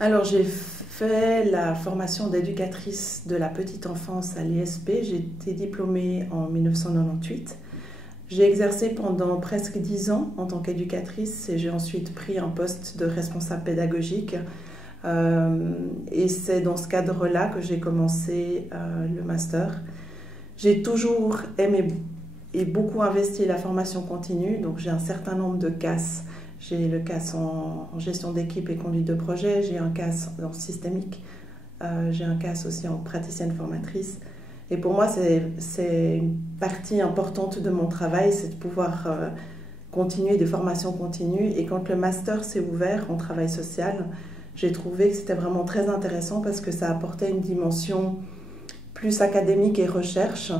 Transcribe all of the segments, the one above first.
Alors, j'ai fait la formation d'éducatrice de la petite enfance à l'ISP. J'ai été diplômée en 1998. J'ai exercé pendant presque 10 ans en tant qu'éducatrice et j'ai ensuite pris un poste de responsable pédagogique. Et c'est dans ce cadre-là que j'ai commencé le master. J'ai toujours aimé et beaucoup investi la formation continue, donc j'ai un certain nombre de CAS. J'ai le CAS en gestion d'équipe et conduite de projet, j'ai un CAS en systémique, j'ai un CAS aussi en praticienne formatrice. Et pour moi, c'est une partie importante de mon travail, c'est de pouvoir continuer des formations continues. Et quand le master s'est ouvert en travail social, j'ai trouvé que c'était vraiment très intéressant parce que ça apportait une dimension plus académique et recherche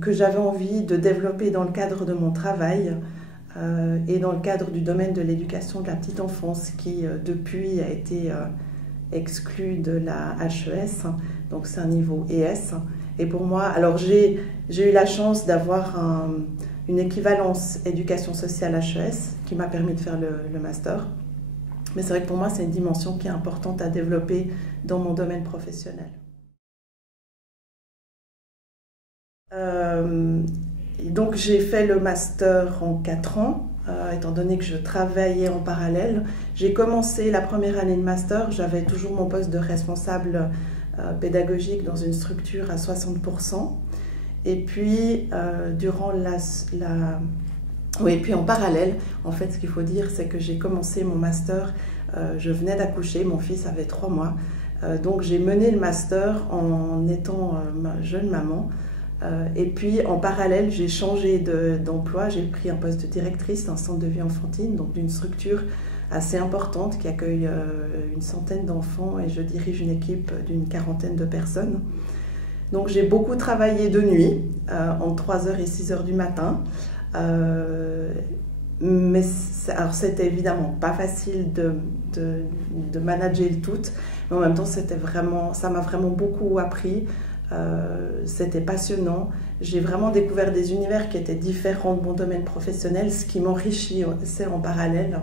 que j'avais envie de développer dans le cadre de mon travail et dans le cadre du domaine de l'éducation de la petite enfance qui depuis a été exclu de la HES, donc c'est un niveau ES. Et pour moi, alors j'ai eu la chance d'avoir une équivalence éducation sociale HES qui m'a permis de faire le master. Mais c'est vrai que pour moi, c'est une dimension qui est importante à développer dans mon domaine professionnel. Donc j'ai fait le master en 4 ans, étant donné que je travaillais en parallèle. J'ai commencé la première année de master, j'avais toujours mon poste de responsable pédagogique dans une structure à 60%. Et puis, puis en parallèle, en fait, ce qu'il faut dire, c'est que j'ai commencé mon master, je venais d'accoucher, mon fils avait 3 mois. Donc j'ai mené le master en étant jeune maman. Et puis en parallèle, j'ai changé d'emploi, j'ai pris un poste de directrice d'un centre de vie enfantine, donc d'une structure assez importante qui accueille une centaine d'enfants et je dirige une équipe d'une 40aine de personnes. Donc j'ai beaucoup travaillé de nuit, entre 3h et 6h du matin. Mais alors c'était évidemment pas facile de manager le tout, mais en même temps ça m'a vraiment beaucoup appris. C'était passionnant. J'ai vraiment découvert des univers qui étaient différents de mon domaine professionnel, ce qui m'enrichit en parallèle.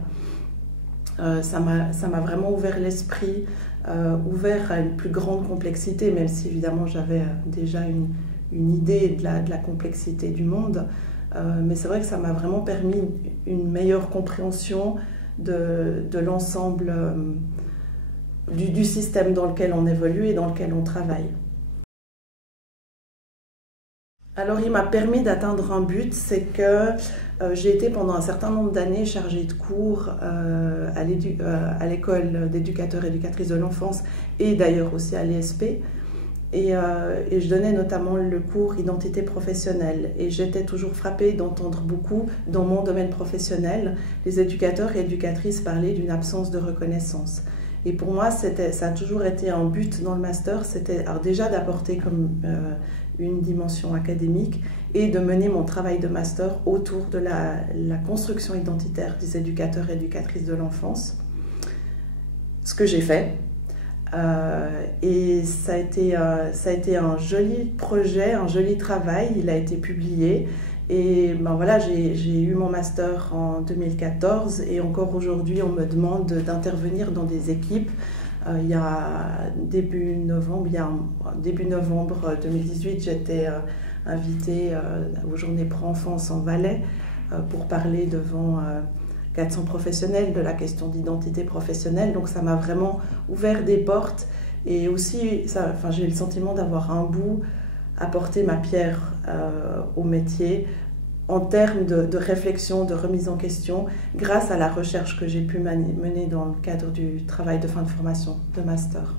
Ça m'a vraiment ouvert l'esprit, ouvert à une plus grande complexité, même si évidemment j'avais déjà une idée de la complexité du monde. Mais c'est vrai que ça m'a vraiment permis une meilleure compréhension de l'ensemble du système dans lequel on évolue et dans lequel on travaille. Alors il m'a permis d'atteindre un but, c'est que j'ai été pendant un certain nombre d'années chargée de cours à l'école d'éducateurs et éducatrices de l'enfance et d'ailleurs aussi à l'ISP. Et je donnais notamment le cours identité professionnelle. Et j'étais toujours frappée d'entendre beaucoup dans mon domaine professionnel les éducateurs et éducatrices parler d'une absence de reconnaissance. Et pour moi, ça a toujours été un but dans le master, c'était déjà d'apporter comme une dimension académique et de mener mon travail de master autour de la construction identitaire des éducateurs et éducatrices de l'enfance. Ce que j'ai fait. Et ça a été un joli projet, un joli travail, il a été publié. Et ben voilà, j'ai eu mon master en 2014 et encore aujourd'hui on me demande d'intervenir dans des équipes. Il y a début novembre 2018, j'étais invitée aux Journées Pro-Enfance en Valais pour parler devant 400 professionnels de la question d'identité professionnelle. Donc ça m'a vraiment ouvert des portes et aussi j'ai eu le sentiment d'avoir un bout apporter ma pierre au métier en termes de réflexion, de remise en question, grâce à la recherche que j'ai pu mener dans le cadre du travail de fin de formation de master.